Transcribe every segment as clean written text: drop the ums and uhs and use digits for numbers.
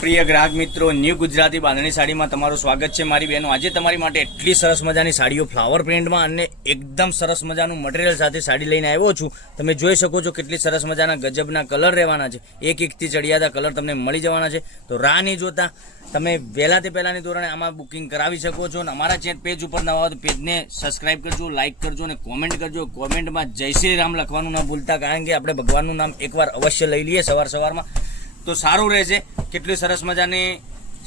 પ્રિય ગ્રાહક મિત્રો, ન્યૂ ગુજરાતી બાંધણી સાડીમાં તમારું સ્વાગત છે મારી બહેનો। આજે તમારી માટે એટલી સરસ મજાની સાડીઓ ફ્લાવર પ્રિન્ટમાં અને એકદમ સરસ મજાનું મટીરિયલ સાથે સાડી લઈને આવ્યો છું। તમે જોઈ શકો છો કેટલી સરસ મજાના ગજબના કલર રહેવાના છે, એક એકથી ચડિયાતા કલર તમને મળી જવાના છે। તો રાહ નહીં જોતા તમે વહેલાથી પહેલાંની ધોરણે આમાં બુકિંગ કરાવી શકો છો। અને અમારા પેજ ઉપર નવા હોય તો પેજને સબસ્ક્રાઈબ કરજો, લાઇક કરજો અને કોમેન્ટ કરજો। કોમેન્ટમાં જય શ્રી રામ લખવાનું ના ભૂલતા, કારણ કે આપણે ભગવાનનું નામ એકવાર અવશ્ય લઈ લઈએ સવારમાં તો સારું રહેશે। કેટલી સરસ મજાની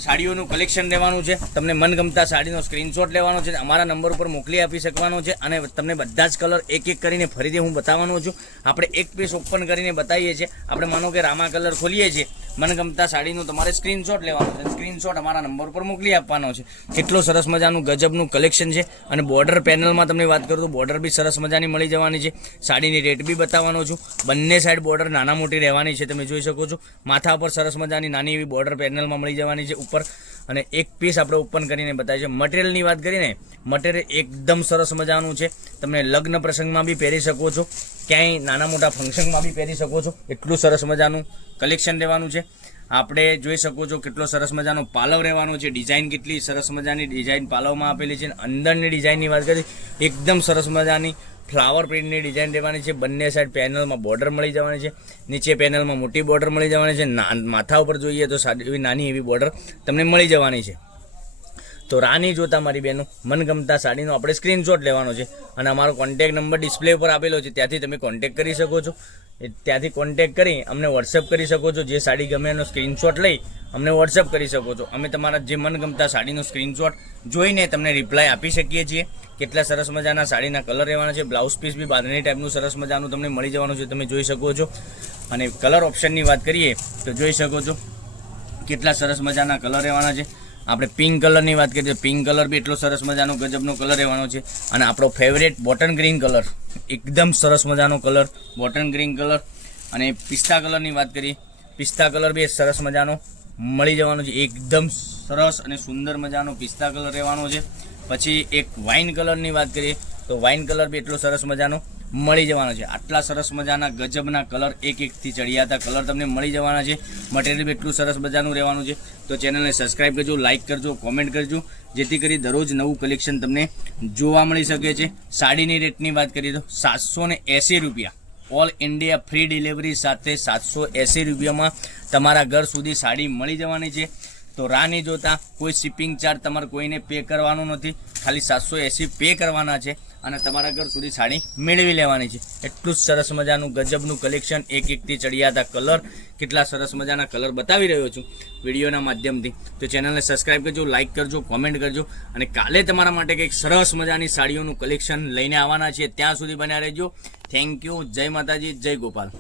સાડીઓનું કલેક્શન લેવાનું છે, તમને મનગમતા સાડીનો સ્ક્રીનશોટ લેવાનો છે, અમારા નંબર ઉપર મોકલી આપી શકવાનો છે અને તમને બધા જ કલર એક એક કરીને ફરીથી હું બતાવવાનો છું। આપણે એક પીસ ઓપન કરીને બતાવીએ છીએ। આપણે માનો કે રામા કલર ખોલીએ છીએ, મનગમતા સાડીનું તમારે સ્ક્રીનશોટ લેવાનો છે, સ્ક્રીનશોટ અમારા નંબર ઉપર મોકલી આપવાનો છે। કેટલો સરસ મજાનું ગજબનું કલેક્શન છે। અને બોર્ડર પેનલમાં તમને વાત કરું તો બોર્ડર બી સરસ મજાની મળી જવાની છે। સાડીની રેટ બી બતાવવાનો છું। બંને સાઈડ બોર્ડર નાના મોટી રહેવાની છે, તમે જોઈ શકો છો। માથા પર સરસ મજાની નાની એવી બોર્ડર પેનલમાં મળી જવાની છે ઉપર। અને એક પીસ આપણે ઓપન કરીને બતાવીએ છીએ। મટીરિયલની વાત કરીને, મટીરિયલ એકદમ સરસ મજાનું છે, તમે લગ્ન પ્રસંગમાં બી પહેરી શકો છો, ક્યાંય નાના મોટા ફંક્શનમાં બી પહેરી શકો છો, એટલું સરસ મજાનું કલેક્શન રહેવાનું છે। આપણે જોઈ શકો છો કેટલો સરસ મજાનો પાલવ રહેવાનો છે। ડિઝાઇન કેટલી સરસ મજાની ડિઝાઇન પાલવમાં આપેલી છે। અંદરની ડિઝાઇનની વાત કરીએ એકદમ સરસ મજાની ફ્લાવર પ્રિન્ટની ડિઝાઇન રહેવાની છે। બંને સાઈડ પેનલમાં બોર્ડર મળી જવાની છે, નીચે પેનલમાં મોટી બોર્ડર મળી જવાની છે, માથા ઉપર જોઈએ તો એવી નાની એવી બોર્ડર તમને મળી જવાની છે। તો રાની જોતા મારી બહેનો, મનગમતા સાડીનો આપણે સ્ક્રીનશોટ લેવાનો છે અને અમારો કોન્ટેક નંબર ડિસ્પ્લે ઉપર આપેલો છે, ત્યાંથી તમે કોન્ટેક કરી શકો છો। ત્યાંથી કોન્ટેક કરી અમને વોટ્સએપ કરી શકો છો। જે સાડી ગમે એનો સ્ક્રીનશોટ લઈ અમને વોટ્સએપ કરી શકો છો। અમે તમારા જે મનગમતા સાડીનો સ્ક્રીનશોટ જોઈને તમને રિપ્લાય આપી શકીએ છીએ। કેટલા સરસ મજાના સાડીના કલર રહેવાના છે। બ્લાઉઝ પીસ બી બાંધણી ટાઈપનું સરસ મજાનું તમને મળી જવાનું છે, તમે જોઈ શકો છો। અને કલર ઓપ્શનની વાત કરીએ તો જોઈ શકો છો કેટલા સરસ મજાના કલર રહેવાના છે। આપણે પિંક કલરની વાત કરીએ તો પિંક કલર બી એટલો સરસ મજાનો ગજબનો કલર રહેવાનો છે। અને આપણો ફેવરેટ બોટન ગ્રીન કલર, એકદમ સરસ મજાનો કલર બોટન ગ્રીન કલર। અને પિસ્તા કલરની વાત કરીએ, પિસ્તા કલર બી સરસ મજાનો મળી જવાનો છે, એકદમ સરસ અને સુંદર મજાનો પિસ્તા કલર રહેવાનો છે। પછી એક વાઇન કલરની વાત કરીએ તો વાઇન કલર બી એટલો સરસ મજાનો મળી જવાનો છે। આટલા સરસ મજાના ગજબના કલર, એક એકથી ચડિયાતા કલર તમને મળી જવાના છે। મટીરિયલ બી એટલું સરસ મજાનું રહેવાનું છે। તો ચેનલને સબસ્ક્રાઈબ કરજો, લાઇક કરજો, કોમેન્ટ કરજો, જેથી કરી દરરોજ નવું કલેક્શન તમને જોવા મળી શકે છે। સાડીની રેટની વાત કરીએ તો 780 રૂપિયા, ઓલ ઇન્ડિયા ફ્રી ડિલિવરી સાથે 780 રૂપિયામાં તમારા ઘર સુધી સાડી મળી જવાની છે। તો રાહ નહીં જોતા, કોઈ શિપિંગ ચાર્જ તમારે કોઈને પે કરવાનો નથી, ખાલી 780 પે કરવાના છે અને તમારા ઘર સુધી સાડી મેળવી લેવાની છે। એટલું જ સરસ મજાનું ગજબનું કલેક્શન, એક એકથી ચડિયાતા કલર, કેટલા સરસ મજાના કલર બતાવી રહ્યો છું વિડીયોના માધ્યમથી। તો ચેનલને સબસ્ક્રાઈબ કરજો, લાઇક કરજો, કોમેન્ટ કરજો અને કાલે તમારા માટે કંઈક સરસ મજાની સાડીઓનું કલેક્શન લઈને આવવાના છે, ત્યાં સુધી બન્યા રહેજો। થેન્ક યુ, જય માતાજી, જય ગોપાલ।